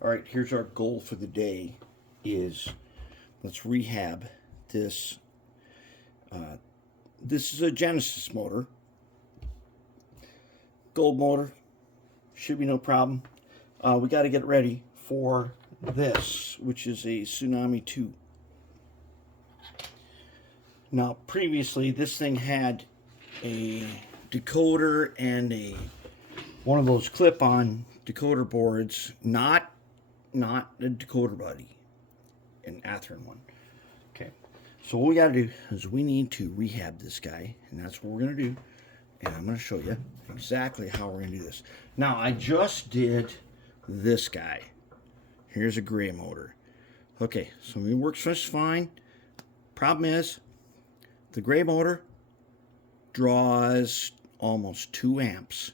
All right, here's our goal for the day is let's rehab this. This is a Genesis motor. Gold motor. Should be no problem. We got to get ready for this, which is a Tsunami 2. Now, previously, this thing had a decoder and one of those clip-on decoder boards, not a decoder buddy, an Athearn one. Okay, so what we got to do is we need to rehab this guy, and that's what we're going to do. And I'm going to show you exactly how we're going to do this. Now, I just did this guy. Here's a gray motor. Okay, so it works just fine. Problem is, the gray motor draws almost 2 amps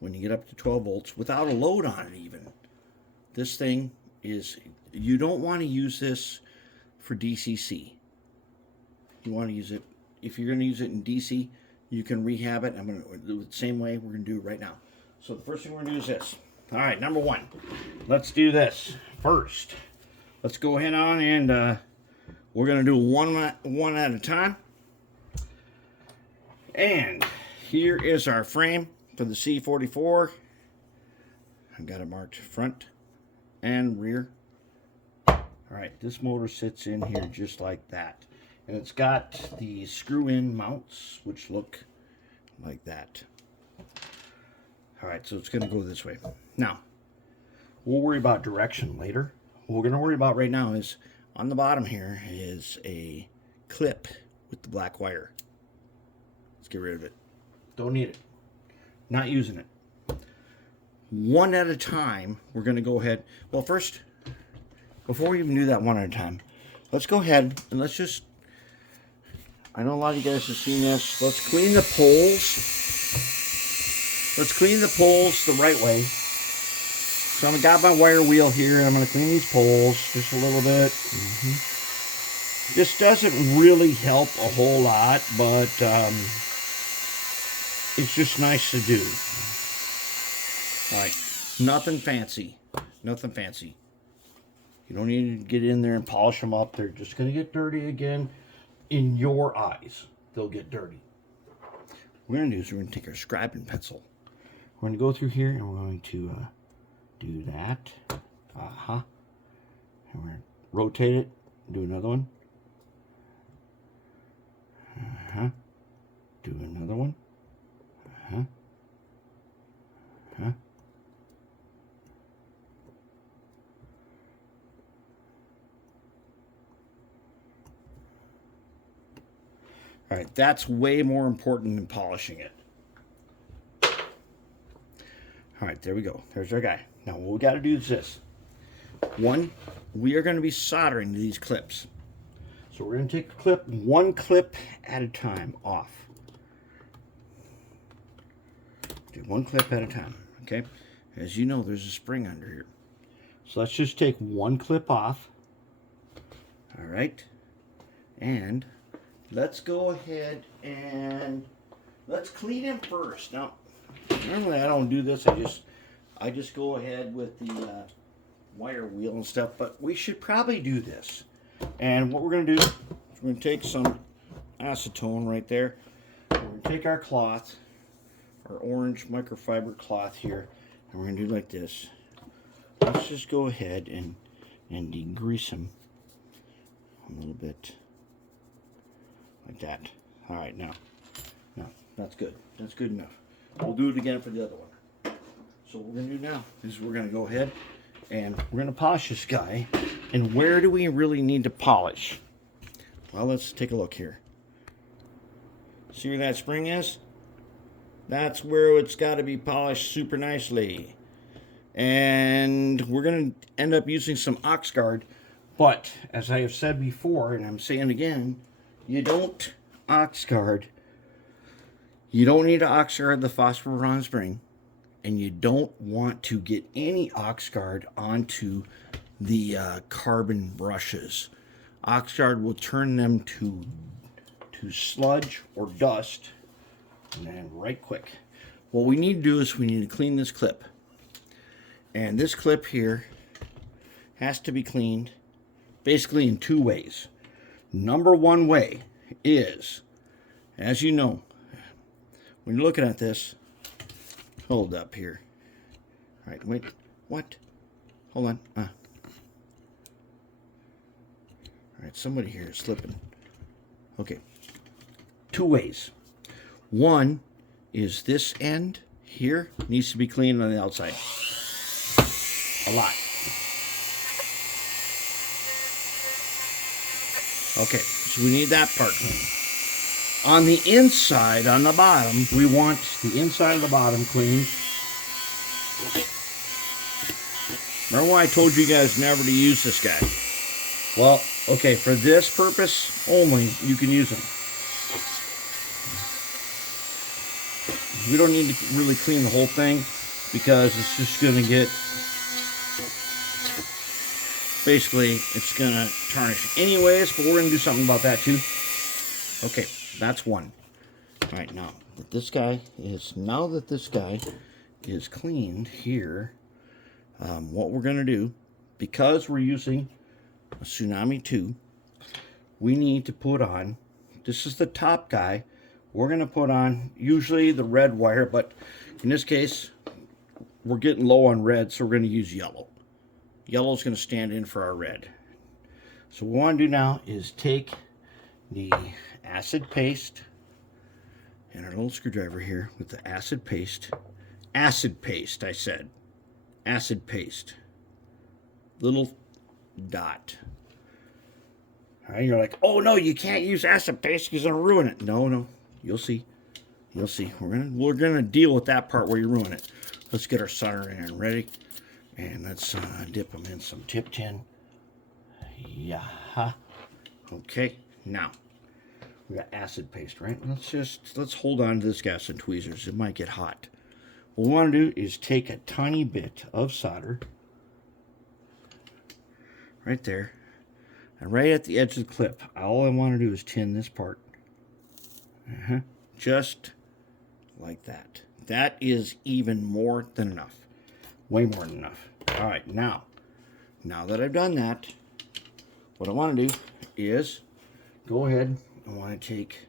when you get up to 12 volts without a load on it even. This thing is, you don't want to use this for DCC. You want to use it, if you're going to use it in DC, you can rehab it. I'm going to do it the same way we're going to do it right now. So the first thing we're going to do is this. All right, number one, let's do this first. Let's go ahead on and we're going to do one at a time. And here is our frame for the C44. I've got it marked front and rear. All right, this motor sits in here just like that. And it's got the screw-in mounts, which look like that. All right, so it's going to go this way. Now, we'll worry about direction later. What we're going to worry about right now is on the bottom here is a clip with the black wire. Let's get rid of it. Don't need it. Not using it. One at a time, we're going to go ahead. Well, first, before we even do that one at a time, let's go ahead and let's just, I know a lot of you guys have seen this. Let's clean the poles. Let's clean the poles the right way. So I've got my wire wheel here, and I'm going to clean these poles just a little bit. This doesn't really help a whole lot, but it's just nice to do. All right, nothing fancy. Nothing fancy. You don't need to get in there and polish them up. They're just going to get dirty again. In your eyes, they'll get dirty. What we're going to do is we're going to take our scribing pencil. We're going to go through here and we're going to do that. And we're going to rotate it. Do another one. Do another one. All right, that's way more important than polishing it. All right, there we go. There's our guy. Now, what we got to do is this. One, we are going to be soldering these clips. So we're going to take the clip, one clip at a time off. Do one clip at a time, okay? As you know, there's a spring under here. So let's just take one clip off. All right. And let's go ahead and let's clean him first. Now, normally I don't do this. I just go ahead with the wire wheel and stuff, but we should probably do this. And what we're going to do is we're going to take some acetone right there. We're going to take our cloth, our orange microfiber cloth here, and we're going to do like this. Let's just go ahead and degrease them a little bit. Like that. All right, now, that's good. That's good enough. We'll do it again for the other one. So what we're going to do now is we're going to go ahead and we're going to polish this guy. And where do we really need to polish? Well, let's take a look here. See where that spring is? That's where it's got to be polished super nicely. And we're going to end up using some Oxguard. But, as I have said before, and I'm saying again, you don't Oxguard. You don't need to Oxguard the phosphor bronze spring. And you don't want to get any Oxguard onto the carbon brushes. Oxguard will turn them to sludge or dust, and then right quick. What we need to do is we need to clean this clip. And this clip here has to be cleaned basically in 2 ways. Number 1 way is, as you know, when you're looking at this, hold up here. All right, wait, what? Hold on. All right, somebody here is slipping. Okay, 2 ways. One is this end here needs to be cleaned on the outside. A lot. Okay, so we need that part cleaned. On the inside, on the bottom, we want the inside of the bottom cleaned. Remember why I told you guys never to use this guy? Well, okay, for this purpose only, you can use him. We don't need to really clean the whole thing because it's just going to get, basically, it's going to tarnish anyways, but we're going to do something about that too. Okay, that's one. All right, now that this guy is cleaned here, what we're going to do, because we're using a Tsunami 2, we need to put on, this is the top guy, we're going to put on usually the red wire, but in this case, we're getting low on red, so we're going to use yellow. Yellow is going to stand in for our red. So what we want to do now is take the acid paste and our little screwdriver here with the acid paste, I said, acid paste, little dot. All right, you're like, oh no, you can't use acid paste because it'll ruin it. No, you'll see. You'll see. We're gonna deal with that part where you ruin it. Let's get our solder iron ready, and let's dip them in some tip tin. Yeah. Okay. Now we got acid paste, right? Let's hold on to this gas and tweezers. It might get hot. What we want to do is take a tiny bit of solder right there, and right at the edge of the clip. All I want to do is tin this part. Just like that. That is even more than enough. Way more than enough. All right, now that I've done that, what I want to do is go ahead. I want to take,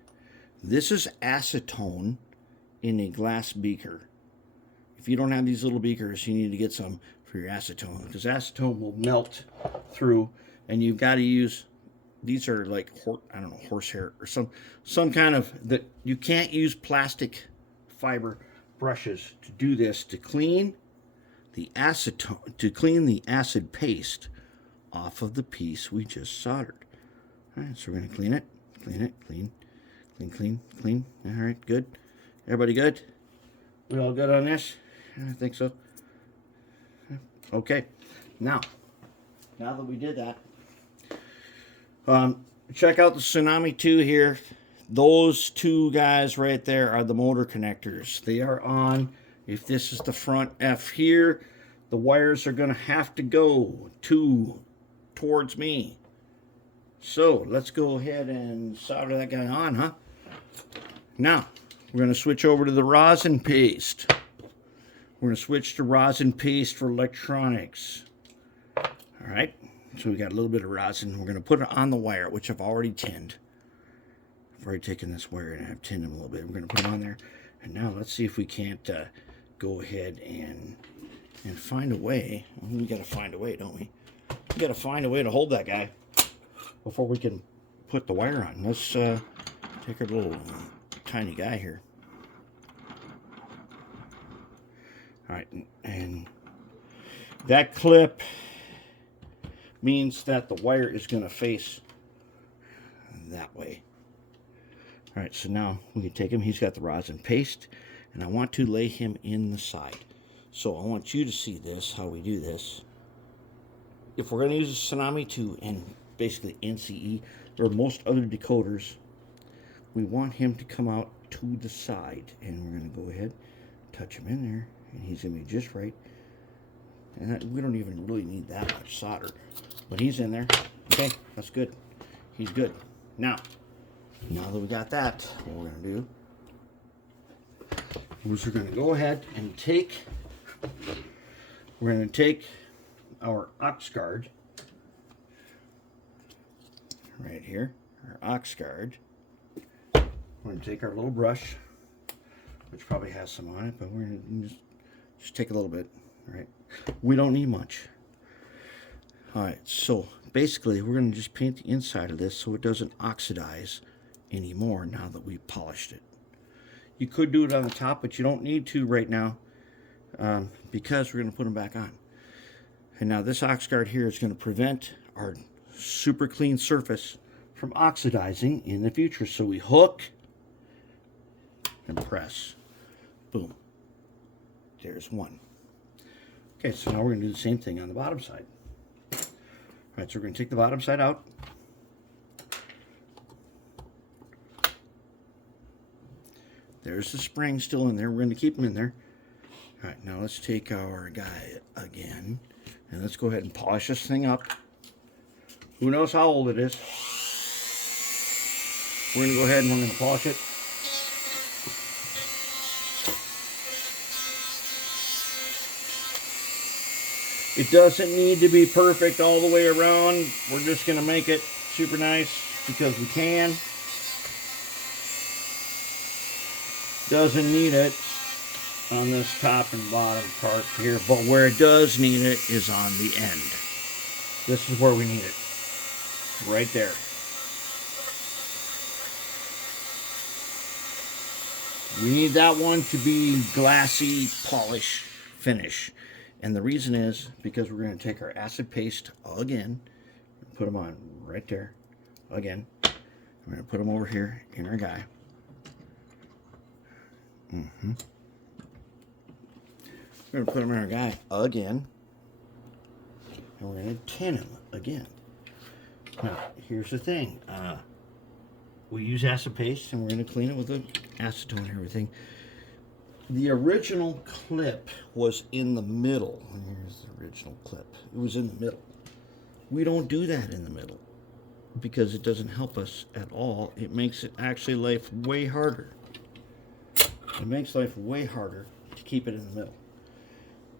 this is acetone in a glass beaker. If you don't have these little beakers, you need to get some for your acetone, because acetone will melt through, and you've got to use, these are like, I don't know, horsehair or some kind of, that you can't use plastic fiber brushes to do this, to clean the acetone, to clean the acid paste off of the piece we just soldered. All right, so we're going to clean it, clean. All right, good. Everybody good? We all good on this? I think so. Okay, now that we did that, check out the Tsunami 2 here. Those 2 guys right there are the motor connectors. They are on. If this is the front F here, the wires are going to have to go towards me. So let's go ahead and solder that guy on, huh? Now, we're going to switch over to the rosin paste. We're going to switch to rosin paste for electronics. All right, so we got a little bit of rosin. We're going to put it on the wire, which I've already tinned. I've already taken this wire and I've tinned them a little bit. We're going to put it on there. And now let's see if we can't go ahead and find a way. We got to find a way, don't we? We got to find a way to hold that guy before we can put the wire on. Let's take our little tiny guy here. All right, and that clip means that the wire is going to face that way. All right, so now we can take him. He's got the rosin paste, and I want to lay him in the side. So I want you to see this, how we do this. If we're going to use a Tsunami 2 and basically NCE or most other decoders, we want him to come out to the side, and we're going to go ahead, touch him in there, and he's going to be just right. And we don't even really need that much solder, but he's in there. Okay, that's good. He's good. Now that we got that, what we're going to do is we're going to go ahead and take our ox guard right here, our ox guard. We're going to take our little brush, which probably has some on it, but we're going to just take a little bit, right? We don't need much. All right, so basically we're going to just paint the inside of this so it doesn't oxidize anymore now that we've polished it. You could do it on the top, but you don't need to right now because we're going to put them back on. And now this ox guard here is going to prevent our super clean surface from oxidizing in the future. So we hook and press. Boom. There's one. Okay, so now we're going to do the same thing on the bottom side. All right, so we're going to take the bottom side out. There's the spring still in there. We're going to keep them in there. All right, now let's take our guy again, and let's go ahead and polish this thing up. Who knows how old it is? We're going to go ahead and we're going to polish it. It doesn't need to be perfect all the way around. We're just going to make it super nice because we can. Doesn't need it on this top and bottom part here, but where it does need it is on the end. This is where we need it. Right there. We need that one to be glassy polish finish. And the reason is because we're going to take our acid paste again, put them on right there again. We're going to put them over here in our guy. We're going to put them in our guy again. And we're going to tin him again. Now, here's the thing. We use acid paste and we're going to clean it with the acetone and everything. The original clip was in the middle. Here's the original clip. It was in the middle. We don't do that in the middle because it doesn't help us at all. It makes it actually life way harder. It makes life way harder to keep it in the middle.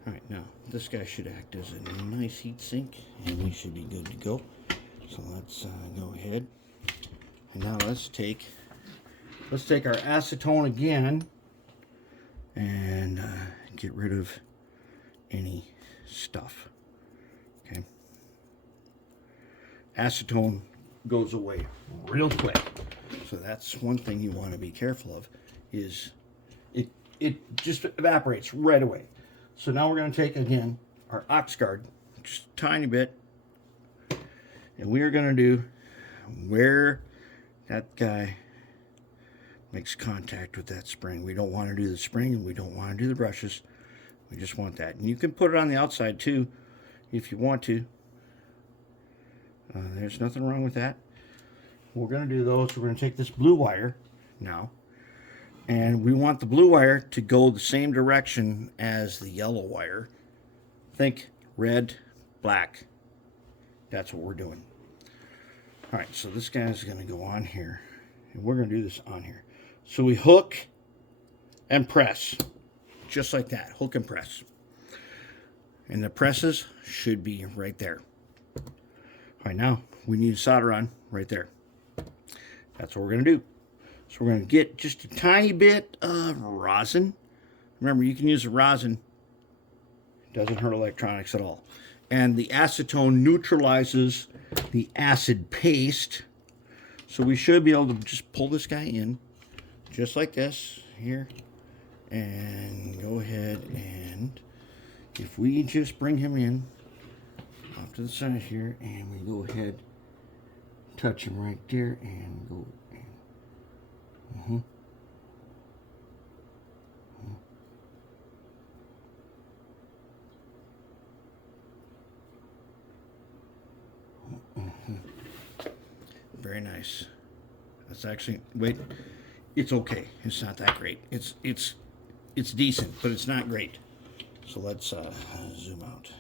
All right, now this guy should act as a nice heat sink and we should be good to go. So let's go ahead. And now let's take our acetone again and get rid of any stuff. Okay. Acetone goes away real quick. So that's one thing you want to be careful of is it just evaporates right away. So now we're going to take again our ox guard, just a tiny bit, and we are going to do where that guy makes contact with that spring. We don't want to do the spring and we don't want to do the brushes. We just want that. And you can put it on the outside too if you want to. There's nothing wrong with that. We're going to do those. We're going to take this blue wire now. And we want the blue wire to go the same direction as the yellow wire. Think red, black. That's what we're doing. All right, so this guy's going to go on here. And we're going to do this on here. So we hook and press. Just like that. Hook and press. And the presses should be right there. All right, now we need a solder on right there. That's what we're going to do. So we're going to get just a tiny bit of rosin. Remember, you can use a rosin. It doesn't hurt electronics at all. And the acetone neutralizes the acid paste. So we should be able to just pull this guy in, just like this, here. And go ahead and, if we just bring him in, off to the side here, and we go ahead, touch him right there, and go. Very nice. That's actually, wait, it's okay. It's not that great. It's decent, but it's not great. So let's zoom out.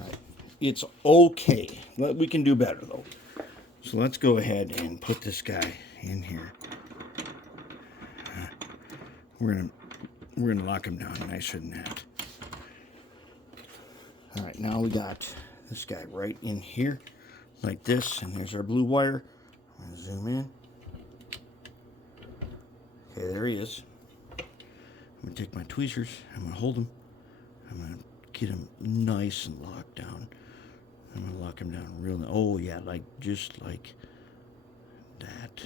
All right. It's okay. We can do better though. So let's go ahead and put this guy in here. We're gonna lock him down nicer than that. All right, now we got this guy right in here, like this, and here's our blue wire. I'm gonna zoom in. Okay, there he is. I'm gonna take my tweezers, I'm gonna hold him, I'm gonna get him nice and locked down. I'm gonna lock him down real, oh yeah, like, just like that.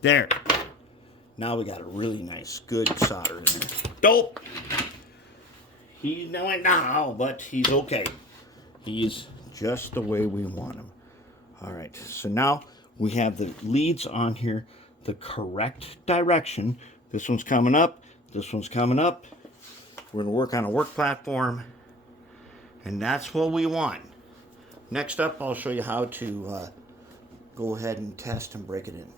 There. Now we got a really nice, good solder in there. Dope! He's not now, but he's okay. He's just the way we want him. All right, so now we have the leads on here, the correct direction. This one's coming up, this one's coming up. We're gonna work on a work platform, and that's what we want. Next up, I'll show you how to go ahead and test and break it in.